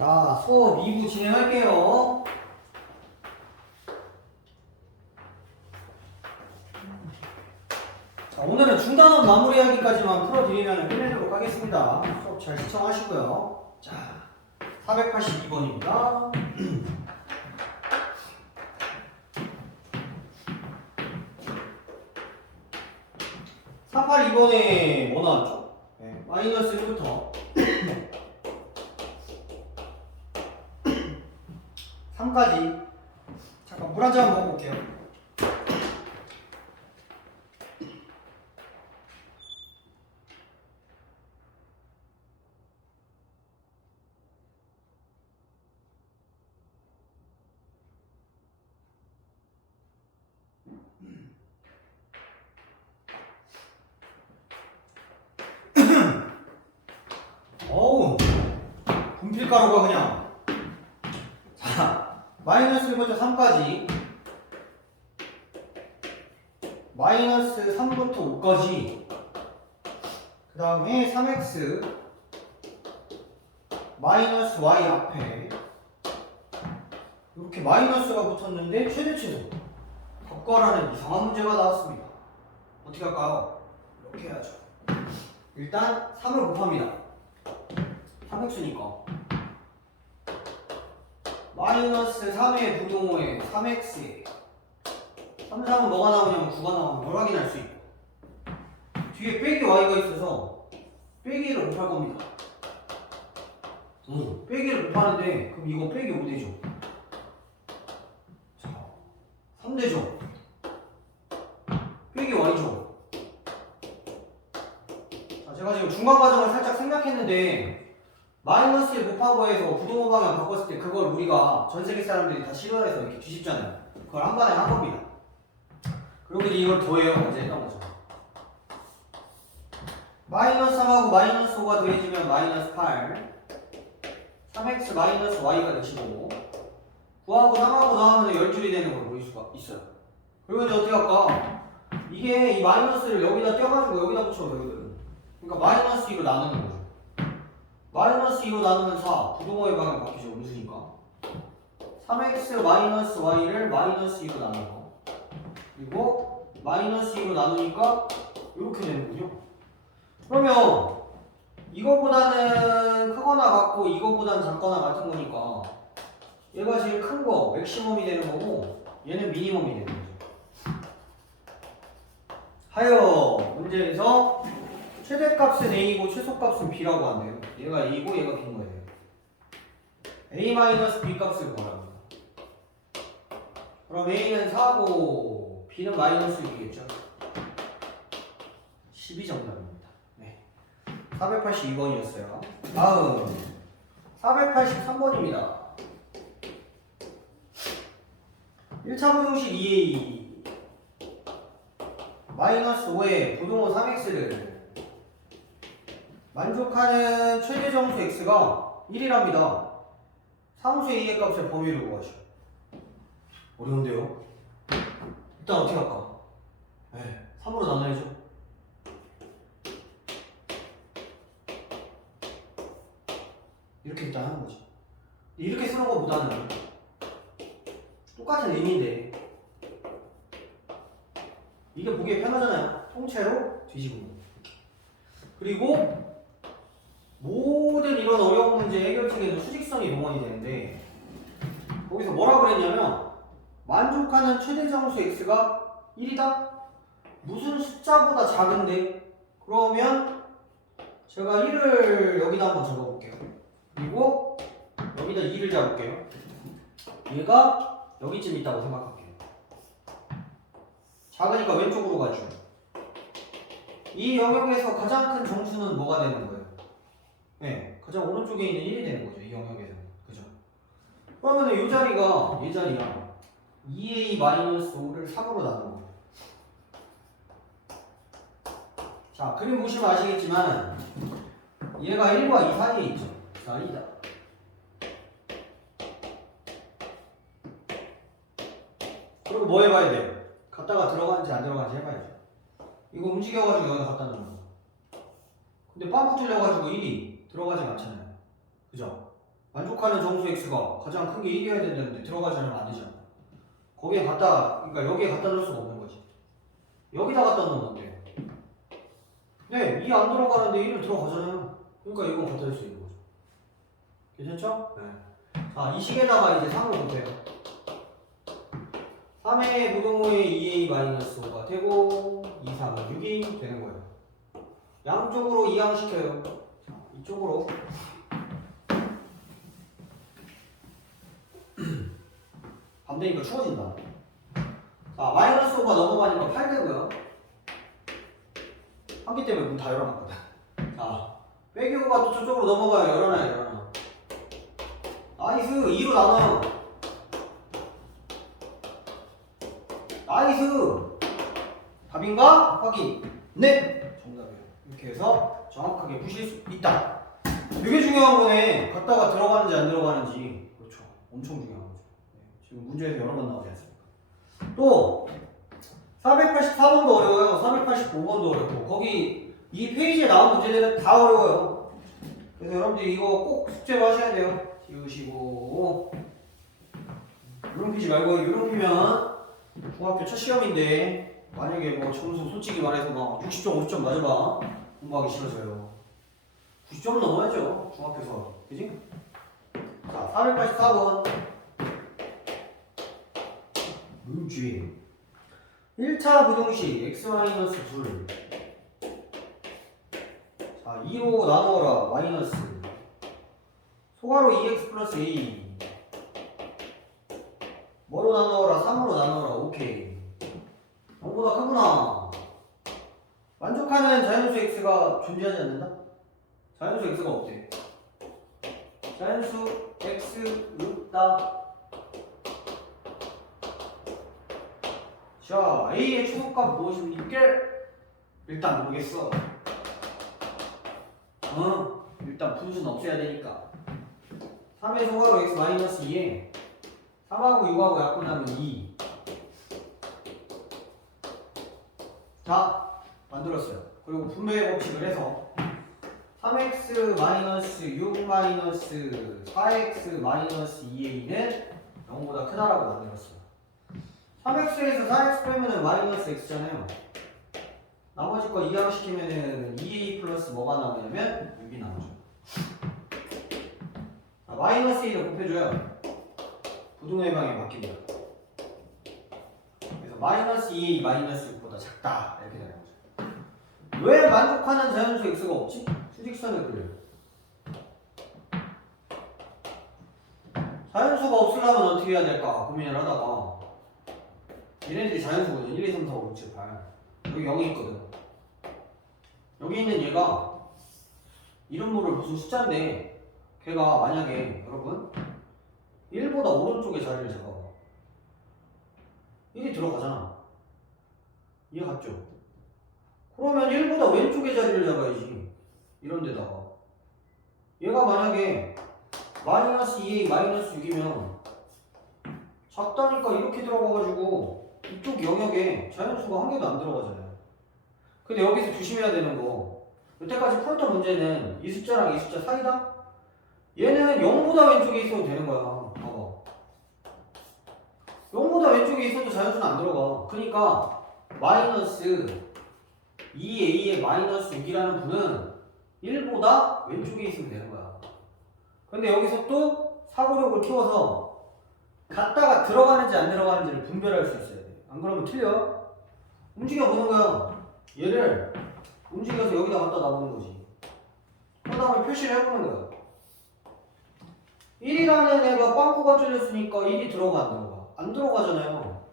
자, 수업 2부 진행할게요. 자, 오늘은 중단원 마무리하기까지만 풀어드리면 끝내도록 하겠습니다. 수업 잘 시청하시고요. 자, 482번입니다. 482번에 뭐 나왔죠? 네, 마이너스 1부터 3까지 잠깐 물 한 잔 먹어볼게요. 어우, 분필가루가 그냥. 자, 마이너스 1부터 3까지. 마이너스 3부터 5까지. 그 다음에 3x. 마이너스 y 앞에. 이렇게 마이너스가 붙었는데 최대 최소. 덕과라는 이상한 문제가 나왔습니다. 어떻게 할까요? 이렇게 해야죠. 일단 3을 곱합니다. 3x니까 마이너스 3의 부동호에 3x에 3, 3은 뭐가 나오냐면 9가 나오면 뭘 확인할 수 있고. 뒤에 빼기 y가 있어서 빼기를 곱할 겁니다. 응, 빼기를 곱하는데 그럼 이거 빼기 5되죠? 자, 3되죠? 빼기 y죠? 자, 제가 지금 중간 과정을 살짝 생각했는데 마이너스 1 곱한 거에서 부동호 방향 바꿨을 때 그걸 우리가 전 세계 사람들이 다 실현해서 이렇게 뒤집잖아요. 그걸 한 번에 한 겁니다. 그리고 이제 이걸 더해요. 어제 했던 거죠. 마이너스 3하고 마이너스 5가 더해지면 마이너스 8 3x 마이너스 y가 되시고 9하고 3하고 나오면 10줄이 되는 걸 보일 수가 있어요. 그리고 이제 어떻게 할까? 이게 이 마이너스를 여기다 떼어가지고 여기다. 여기는. 그러니까 마이너스 2로 나누는 거죠. 마이너스 2로 나누면 4 부동호의 방향 바뀌죠 음수니까. 3x 마이너스 y를 마이너스 2로 나누고 그리고 마이너스 2로 나누니까 이렇게 되는군요. 그러면 이거보다는 크거나 같고 이거보다는 작거나 같은 거니까 얘가 제일 큰 거 맥시멈이 되는 거고 얘는 미니멈이 되는 거죠. 하여 문제에서 최대값은 A고 최소값은 B라고 한대요. 얘가 A고 얘가 B인 거예요. A-B 값을 구하랍니다. 그럼 A는 4고 B는 마이너스 6이겠죠? 12 정답입니다. 네. 482번이었어요. 다음 483번입니다. 1차 부등식 2A 마이너스 5에 부동호 3x를 만족하는 최대 정수 x가 1이랍니다. 상수 의 2의 값의 범위를 구하시오. 어려운데요? 일단 어떻게 할까? 네, 3으로 나눠야죠. 이렇게 일단 하는 거지. 이렇게 쓰는 것보다는 똑같은 의미인데 이게 보기에 편하잖아요. 통째로 뒤집는 거. 그리고 모든 이런 어려운 문제 해결책에도 수직선이 동원이 되는데 거기서 뭐라 그랬냐면 만족하는 최대 정수 x가 1이다? 무슨 숫자보다 작은데? 그러면 제가 1을 여기다 한번 적어볼게요. 그리고 여기다 2를 잡을게요. 얘가 여기쯤 있다고 생각할게요. 작으니까 왼쪽으로 가죠. 이 영역에서 가장 큰 정수는 뭐가 되는 거예요? 네, 가장 오른쪽에 있는 1이 되는 거죠. 이 영역에서. 그죠? 그러면 이 자리가 이 자리랑 2a-5를 3으로 나눈 거예요. 자, 그림 보시면 아시겠지만 얘가 1과 2 사이에 있죠. 사이다. 그리고 뭐 해봐야 돼요? 갔다가 들어가는지 안 들어가는지 해봐야죠. 이거 움직여가지고 여기 갖다 놓는 거. 근데 빵꾸 뚫려가지고 1이 들어가지 않잖아요. 그죠? 만족하는 정수 x가 가장 큰 게 1이어야 된다는데 들어가지 않으면 안 되잖아. 거기에 갖다, 그러니까 여기에 갖다 넣을 수가 없는 거지. 여기다 갖다 넣으면 어때요? 네, 2 안 들어가는데 1은 들어가잖아요. 그러니까 이건 갖다 댈수 있는 거죠. 괜찮죠? 네. 자, 이 식에다가 이제 3을 곱해요. 3의 부동호의 2a 마이너스 5가 되고 2, 3은 6이 되는 거예요. 양쪽으로 이항시켜요. 자, 이쪽으로 밤 되니까 추워진다. 자, 마이너스 5가 넘어가니까 8 되고요. 한기 때문에 문 다 열어놨거든. 자, 빼기 5가 또 저쪽으로 넘어가요. 열어놔요, 열어놔. 나이스! 2로 나눠요. 나이스! 답인가? 확인. 네! 정답이에요. 이렇게 해서 정확하게 푸실 수 있다. 이게 중요한 거네. 갔다가 들어가는지 안 들어가는지. 그렇죠. 엄청 중요한 거죠. 네, 지금 문제에서 여러 번 나오지 않습니까? 또 484번도 어려워요. 485번도 어렵고 거기 이 페이지에 나온 문제들은 다 어려워요. 그래서 여러분들이 이거 꼭 숙제로 하셔야 돼요. 지우시고 유령 피지 말고 유령 피면 중학교 첫 시험인데 만약에 뭐 점수 솔직히 말해서 막 60점 50점 맞아봐 공부하기 싫어져요. 90점 넘어야죠 중학교에서. 그지? 자 484번. 문제 1차 부등식 x-2 자 2로 나누어라 마이너스. 소가로 2x 플러스 a. 뭐로 나누어라? 3으로 나누어라 오케이. 0보다 크구나. 만족하는 자연수 x가 존재하지 않는다? 자연수 x가 없대 자연수 x 없다 자 a의 최소값 무엇입니까? 일단 모르겠어 어 일단 분수는 없애야 되니까 3의 소가로 x 마이너스 2에 3하고 6하고 약분하면 2. 자, 만들었어요. 그리고 분배의 법칙을 해서 3x 마이너스 6 마이너스 4x 마이너스 2a는 0보다 크다라고 만들었어요. 3x에서 4x 빼면은 마이너스 x잖아요. 나머지 거 이항 시키면은 2a 플러스 뭐가 나오냐면 6이 나오죠. 자, 마이너스 1을 곱해줘요. 부동의 방에 바뀝니다. 그래서 마이너스 2 마이너스 6보다 작다 이렇게 되는 거죠. 왜 만족하는 자연수 x가 없지? 수직선을 그려요. 자연수가 없으려면 어떻게 해야 될까 고민을 하다가 얘네들이 자연수거든 1, 2, 3, 4, 5, 6, 7, 8 여기 0이 있거든 여기 있는 얘가 이름 모를 무슨 숫자인데 걔가 만약에 여러분 1보다 오른쪽에 자리를 잡아봐. 1이 들어가잖아. 이해 갔죠? 그러면 1보다 왼쪽에 자리를 잡아야지. 이런 데다가. 얘가 만약에 마이너스 2a 마이너스 6이면 작다니까 이렇게 들어가가지고 이쪽 영역에 자연수가 한 개도 안 들어가잖아요. 근데 여기서 조심해야 되는 거. 여태까지 풀었던 문제는 이 숫자랑 이 숫자 사이다? 얘는 0보다 왼쪽에 있어도 되는 거야. 봐봐. 0보다 왼쪽에 있어도 자연수는 안 들어가. 그러니까 마이너스 2a의 마이너스 6이라는 분은 1보다 왼쪽에 있으면 되는 거야. 근데 여기서 또 사고력을 키워서 갔다가 들어가는지 안 들어가는지를 분별할 수 있어야 돼. 안 그러면 틀려. 움직여 보는 거야. 얘를 움직여서 여기다 갖다 놔보는 거지. 그 다음에 표시를 해보는 거야. 1이라는 애가 빵꾸가 뚫렸으니까 1이 들어가 안 들어가? 안 들어가잖아요.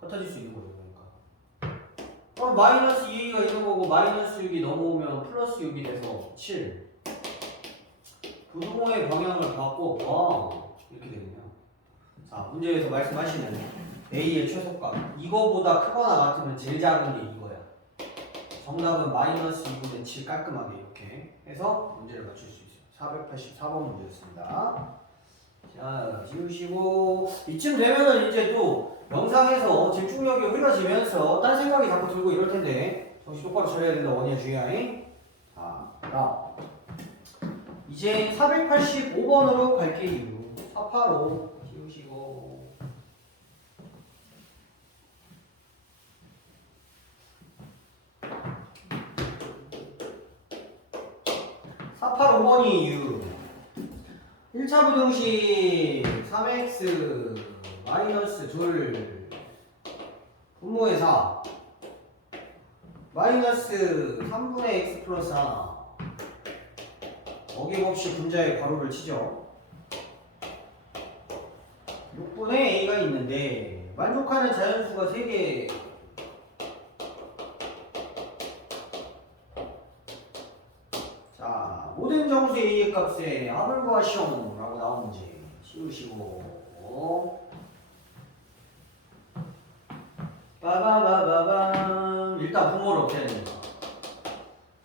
같아질 수 있는 그러니까. 그럼 마이너스 2가 있는 거고 마이너스 6이 넘어오면 플러스 6이 돼서 7. 부동호의 방향을 바꿔 와 이렇게 되네요. 자 문제에서 말씀하시는 a의 최소값 이거보다 크거나 같으면 제일 작은 게 이거야. 정답은 마이너스 2분의 7 깔끔하게 이렇게 해서 문제를 맞출 수 있어요. 484번 문제였습니다. 자, 지우시고 이쯤 되면은 이제 또 영상에서 집중력이 흐려지면서 딴 생각이 자꾸 들고 이럴 텐데 정신 똑바로 차려야 된다 원이야 주의하잉. 자, 나 이제 485번으로 갈게요. 485 지우시고. 485번이 U. 1차 부등식 3x 마이너스 2 분모의 4 마이너스 3분의 x 플러스 1 어김없이 분자의 괄호를 치죠. 6분의 a가 있는데 만족하는 자연수가 3개. 자 모든 정수의 a의 값에 합을 구하시오 라고 나온 문제. 씌우시고 빠바바바밤 일단 분모를 어떻게 해야 됩니까?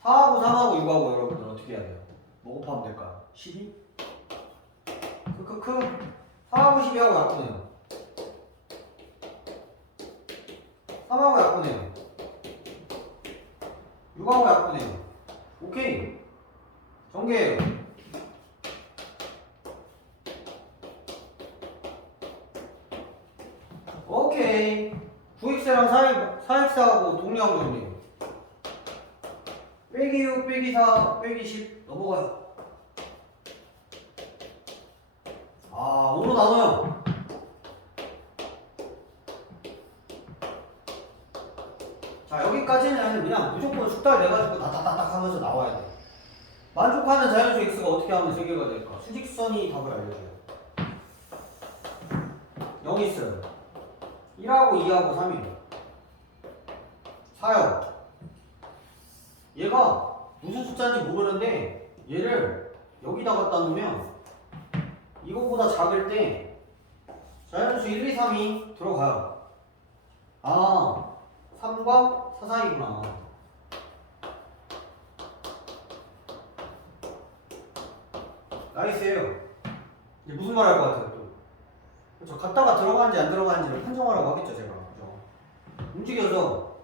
4하고 3하고 6하고 여러분들 어떻게 해야 돼요? 뭐 곱하면 될까요? 12? 크크크 4하고 12하고 약분해요 3하고 약분해요 6하고 약분해요 오케이 전개해요 오케이 9x랑 4x, 4x하고 동량 정리해요. 빼기 6 빼기 4 빼기 10 넘어가요. 아 5로 나눠요. 자 여기까지는 그냥 무조건 숙달 내가지고 다다다닥 하면서 나와야 돼 만족하는 자연수 x가 어떻게 하면 세 개가 될까? 수직선이 답을 알려줘요. 0 있어요 1하고 2하고 3이에요. 4요 얘가 무슨 숫자인지 모르는데 얘를 여기다 갖다 놓으면 이거보다 작을 때 자연수 1, 2, 3이 들어가요. 아 3과 4 사이구나. 나이스예요. 이제 무슨 말 할 것 같아요? 또 그렇죠. 갔다가 들어가는지 안 들어가는지를 판정하라고 하겠죠 제가. 그죠? 움직여서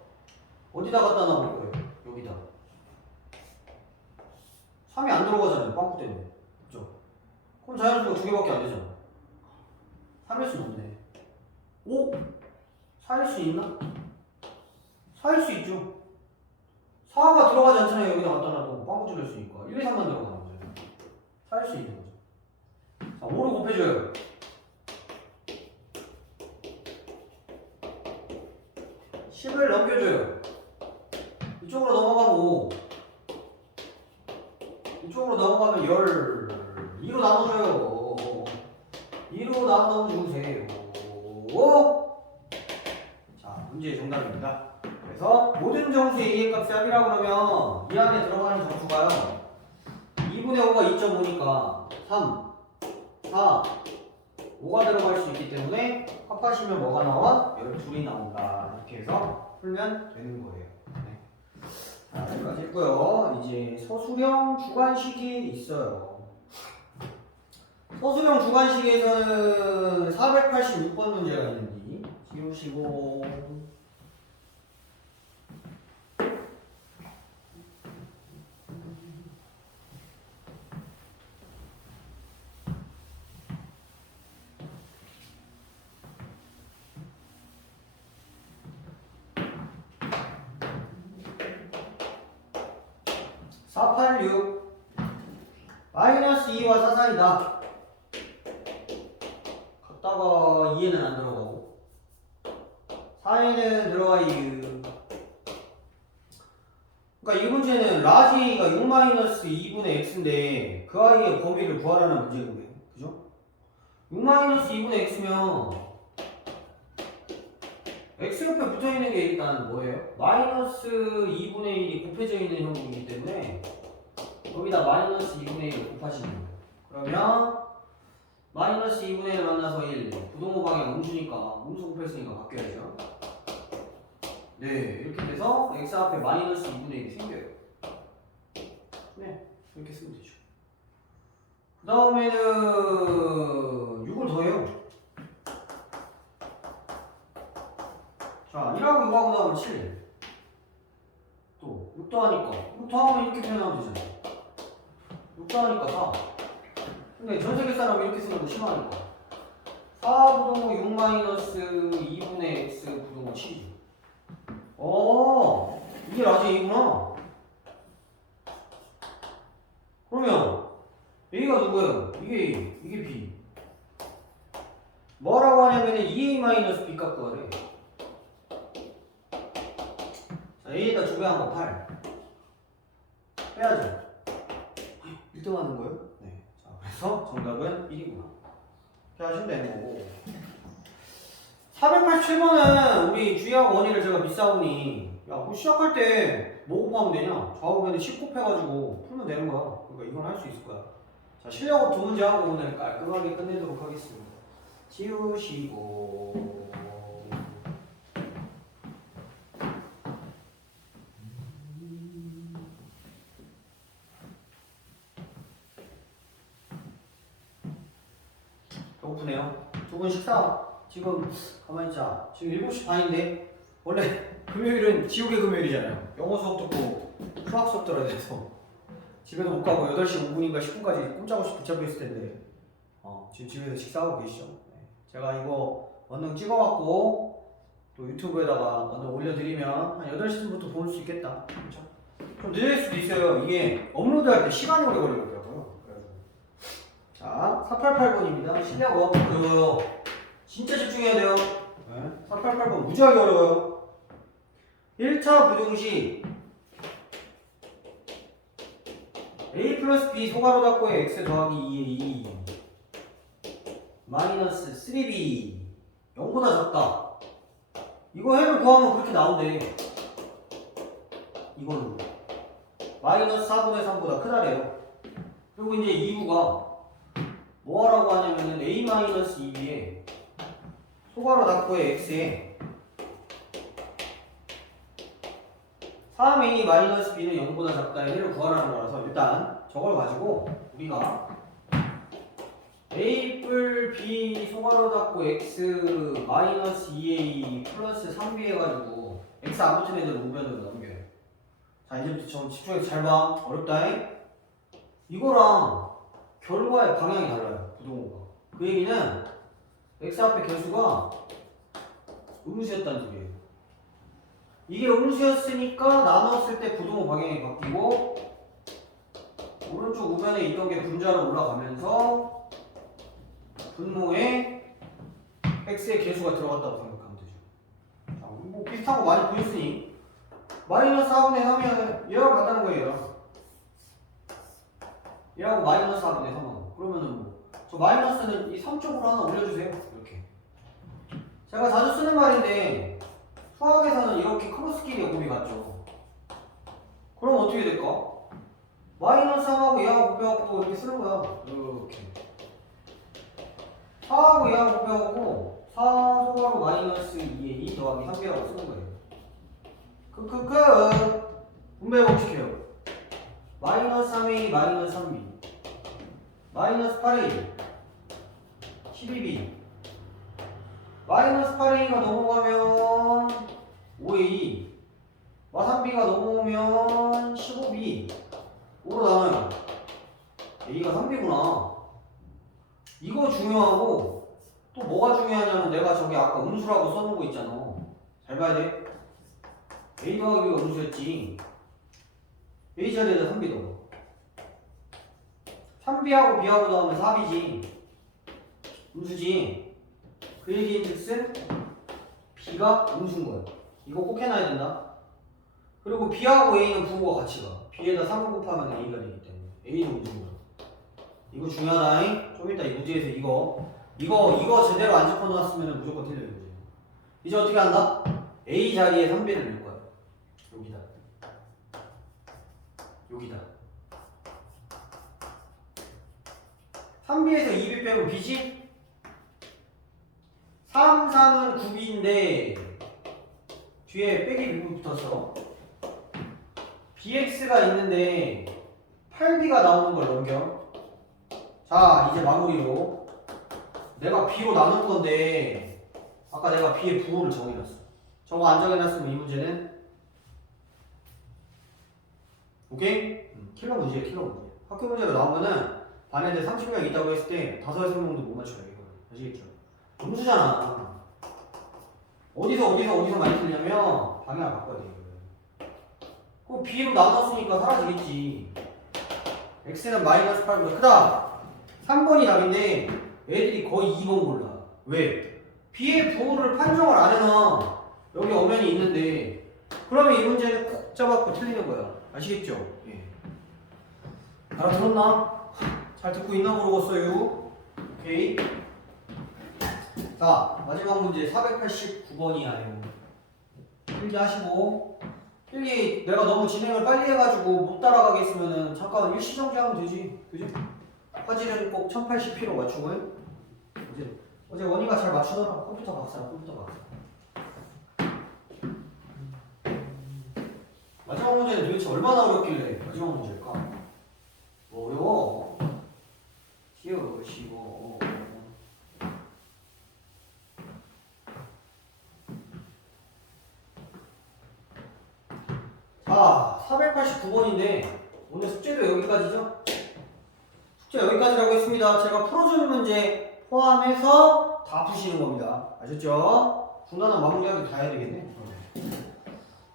어디다 갖다 놔볼 거예요? 여기다. 3이 안 들어가잖아요 빵꾸 때문에. 그죠? 그럼 자연수가 두 개밖에 안 되잖아. 3일 수는 없네. 5? 4일 수 있나? 4일 수 있죠. 4가 들어가지 않잖아요 여기다 갖다 놔도. 빵꾸 뚫릴 수 있으니까. 1, 2, 3만 들어가는 거죠. 4일 수 있는 거죠. 자 5를 곱해줘요 10을 넘겨줘요. 이쪽으로 넘어가면 5. 이쪽으로 넘어가면 10. 2로 나눠줘요. 2로 나눠주세요. 자, 문제의 정답입니다. 그래서 모든 정수의 A의 값이 합이라고 그러면 이 안에 들어가는 정수가요. 2분의 5가 2.5니까 3, 4, 5가 들어갈 수 있기 때문에 합하시면 뭐가 나와? 12이 나온다. 이렇게 해서 풀면 되는 거예요. 네. 자, 여기까지 했고요. 이제 서술형 주관식이 있어요. 서술형 주관식에서는 486번 문제가 있는지 지우시고 (486) 마이너스 2와 4 사이다. 갔다가 2에는 안 들어가고. 4에는 들어가 유 그러니까 이 문제는 라지가 6 마이너스 2분의 x인데 그 아이의 범위를 구하라는 문제거든요. 그죠? 6 마이너스 2분의 x면 x 옆에 붙어 있는 게 일단 뭐예요? 마이너스 2분의 1이 곱해져 있는 형국이기 때문에 여기다 마이너스 2분의 1을 곱하시는 거예요. 그러면 마이너스 2분의 1 만나서 1 부동호 방향 음수니까 음수 곱했으니까 바뀌어야죠. 네 이렇게 돼서 x 앞에 마이너스 2분의 1이 생겨요. 네 이렇게 쓰면 되죠. 그 다음에는 6을 더해요. 자, 1하고 6하고 나오면 7. 또, 6 더 하니까. 6 더 하면 이렇게 표현하면 되잖아. 6 복사하니까 4 근데 전 세계 사람 이렇게 쓰는 거 심하니까 4 부동호 6 마이너스 2분의 x 부동호 7이지. 어 이게 라지 A구나. 그러면 A가 누구예요? 이게 A, 이게 B. 뭐라고 하냐면은 2A 마이너스 B 값 구하래. 자 A에다 두배한거 8 빼야죠 1등 하는 거예요? 네. 자, 그래서 정답은 1이구나. 이렇게 하시면 되는 거고. 487번은 우리 주의하고 원의를 제가 비싸우니, 야, 뭐 시작할 때 뭐 곱하면 되냐? 좌우변에 10 곱해가지고 풀면 되는 거야. 그러니까 이건 할 수 있을 거야. 자, 실력업 두 문제 하고 오늘 깔끔하게 끝내도록 하겠습니다. 지우시고. 배고프네요. 두 분 식사 지금 가만히 있자. 지금 7시 반인데 원래 금요일은 지옥의 금요일이잖아요. 영어 수업 듣고 수학 수업 들어야 돼서 집에도 못 가고 8시 5분인가 10분까지 꼼짝없이 붙잡혀 있을 텐데 어, 지금 집에서 식사하고 계시죠. 네. 제가 이거 언능 찍어갖고 또 유튜브에다가 언능 올려드리면 한 8시쯤부터 볼 수 있겠다. 그렇죠? 좀 늦을 수도 있어요. 이게 업로드할 때 시간이 오래. 그래가지고. 자, 488번입니다. 실력 업 어려워요. 진짜 집중해야 돼요. 네. 488번 무지하게 어려워요. 1차 부등식 a 플러스 b 소가로 닫고의 x 더하기 2의 2 마이너스 3b 0보다 작다. 이거 해를 구하면 그렇게 나온대. 이걸로 마이너스 4분의 3보다 크다래요. 그리고 이제 이유가 뭐하라고 하냐면은 a-2b에 소괄호 닫고의 x에 3a-b는 0보다 작다의 해를 구하라는 거라서 일단 저걸 가지고 우리가 a 뿔 b 소괄호 닫고 x 마이너스 2a 플러스 3b 해가지고 x 안 붙은 애들 우변으로 넘겨요. 자 이제부터 좀 집중해서 잘 봐. 어렵다잉? 이거랑 결과의 방향이 달라요. 부동호가. 그 얘기는 x 앞에 개수가 음수였다는 소리예요. 이게 음수였으니까 나눴을 때 부동호 방향이 바뀌고 오른쪽 우변에 있던 게 분자로 올라가면서 분모에 x의 개수가 들어갔다고 생각하면 되죠. 자, 뭐 비슷한 거 많이 보였으니 마이너스 4분의 3이면 얘랑 같다는 거예요. 얘랑. 마이너스 4분의 3하고 그러면은 뭐 저 마이너스는 이 3쪽으로 하나 올려주세요 제가 자주 쓰는 말인데 수학에서는 이렇게 크로스끼리 곱이 같죠. 그럼 어떻게 될까? 마이너스 3하고 얘하고 곱해갖고 이렇게 쓰는 거야. 이렇게. 4하고 얘하고 곱해갖고 4 소하고 마이너스 2에 2 더하기 3개라고 쓰는 거예요. 크크크. 분배 법칙해요. 마이너스 3a 마이너스 3b 마이너스 8a 12b 마이너스 8a가 넘어가면 5a 마3b가 넘어오면 15b 5로 나와요. A가 3b구나. 이거 중요하고 또 뭐가 중요하냐면 내가 저기 아까 음수라고 써놓은 거 있잖아. 잘 봐야 돼. A 더하기가 음수였지. A 자리에다 3b 넣어. 3b하고 b하고 더하면 4b지. 음수지 그 얘기인즉슨 b가 음수인 거야 이거 꼭 해놔야 된다. 그리고 b하고 a는 부호가 같이 가. B에다 3을 곱하면 a가 되기 때문에. A는 음수인 거야 이거 중요하다 좀 이따 이 문제에서 이거. 이거 이거 제대로 안 짚어놨으면 무조건 틀려요 이제. 이제 어떻게 한다? a 자리에 3b를 넣을 거야. 여기다. 여기다. 3b에서 2b 빼면 b지? 3, 3은 9b인데 뒤에 빼기 부분 붙었어 bx가 있는데 8b가 나오는 걸 넘겨. 자 이제 마무리로 내가 b로 나눈 건데 아까 내가 b의 부호를 정해놨어. 저거 안 정해놨으면 이 문제는 오케이? 음, 킬러 문제야 킬러 문제 학교 문제로 나오면은 반에 이제 30명 있다고 했을 때 다섯 여섯 명도 못 맞춰요 이거 아시겠죠? 점수잖아 어디서 어디서 어디서 많이 틀냐면 방향을 바꿔야 돼 이거 그 B로 나눴으니까 사라지겠지 X는 마이너스 8보다 크다 3번이 답인데 애들이 거의 2번 골라 왜? B의 부호를 판정을 안 해놔 여기 엄연히 있는데 그러면 이 문제는 콕 잡아갖고 틀리는 거야 아시겠죠? 예. 알아들었나? 잘 듣고 있나 모르겠어요. 오케이. 자, 마지막 문제 489번이야요. 필기 하시고 필기 내가 너무 진행을 빨리 해가지고 못 따라가겠으면은 잠깐 일시정지 하면 되지. 그지? 화질은 꼭 1080p로 맞추고 어제, 어제 원희가 잘 맞추더라. 컴퓨터 박사, 컴퓨터 박사. 마지막 문제는 도대체 얼마나 어렵길래 마지막 문제일까? 뭐 어려워. 쉬워, 쉬워. 자, 489번인데 오늘 숙제도 여기까지죠? 숙제 여기까지라고 했습니다. 제가 풀어주는 문제 포함해서 다 푸시는 겁니다. 아셨죠? 중단은 마무리하기 다 해야 되겠네.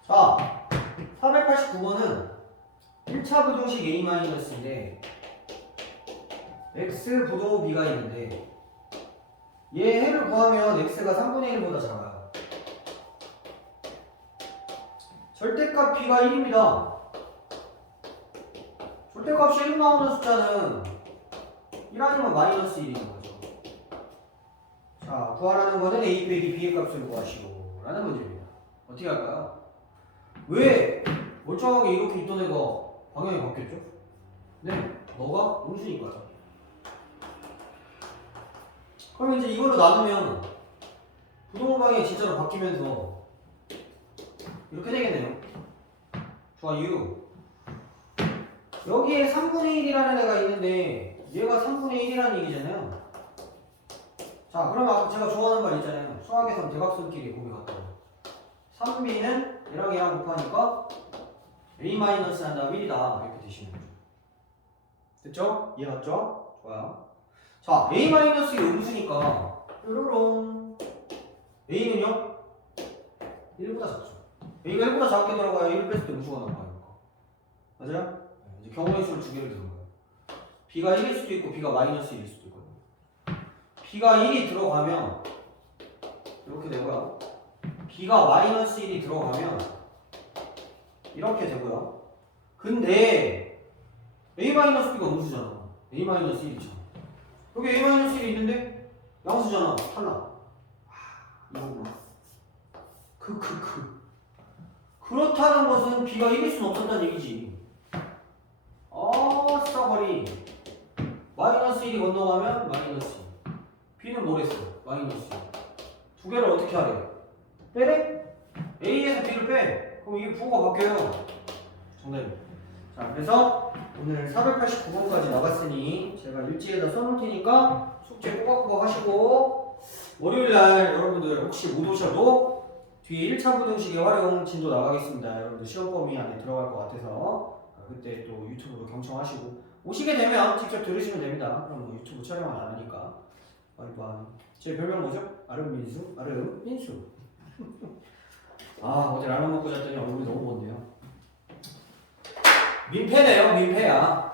자, 489번은 1차 부등식 A-인데 x 부등호 b가 있는데 얘 해를 구하면 x가 3분의 1보다 작아요. 절대값 b가 1입니다. 절대값이 1 나오는 숫자는 1 아니면 마이너스 1인 거죠. 자, 구하라는 거는 a 빼기 b의 값을 구하시오 라는 문제입니다. 어떻게 할까요? 왜 멀쩡하게 이렇게 있던 애가 방향이 바뀌었죠? 네, 너가 음수니까요. 그럼 이제 이걸로 나누면 부동호 방향이 진짜로 바뀌면서 이렇게 되겠네요. 좋아요. 여기에 3분의 1이라는 애가 있는데 얘가 3분의 1이라는 얘기잖아요. 자, 그러면 아까 제가 좋아하는 말 있잖아요. 수학에서 대각선끼리 곱이 같다고. 3b는 얘랑 얘랑 곱하니까 a 마이너스 한 다음 1이다 이렇게 되시는 거죠. 됐죠? 이해 갔죠? 좋아요. 자, a 마이너스 1이 음수니까 뾰로롱 a는요? 1보다 작죠. a가 1보다 작게 들어가야 1 뺐을 때 음수가 나와요. 맞아요? 경우의 수를 두 개를 두는 거예요. b가 1일 수도 있고 b가 마이너스 1일 수도 있거든요. b가 1이 들어가면 이렇게 되고요. b가 마이너스 1이 들어가면 이렇게 되고요. 근데 a 마이너스 b가 음수잖아. a 마이너스 1이잖아. 여기 a 마이너스 1이 있는데 양수잖아. 탈락. 아, 이거구나. 크크크. 그렇다는 것은 b가 1일 수는 없었다는 얘기지. 아, 싸버리. 마이너스 1이 건너가면 마이너스 2. b는 뭐랬어? 마이너스 2. 두 개를 어떻게 하래? 빼래? A에서 B를 빼. 그럼 이게 부호가 바뀌어요. 정답입니다. 자, 그래서 오늘 489번까지 나갔으니 제가 일지에다 써놓을 테니까 숙제 꼬박꼬박 하시고 월요일 날 여러분들 혹시 못 오셔도 뒤에 1차 부등식의 활용 진도 나가겠습니다. 여러분들 시험 범위 안에 들어갈 것 같아서 아, 그때 또 유튜브로 경청하시고 오시게 되면 직접 들으시면 됩니다. 그럼 뭐 유튜브 촬영을 안 하니까. 아이고, 제 별명 뭐죠? 아름민수? 아름민수. 아 어제 라면 먹고 잤더니 얼굴이 너무 번네요 민폐네요 민폐야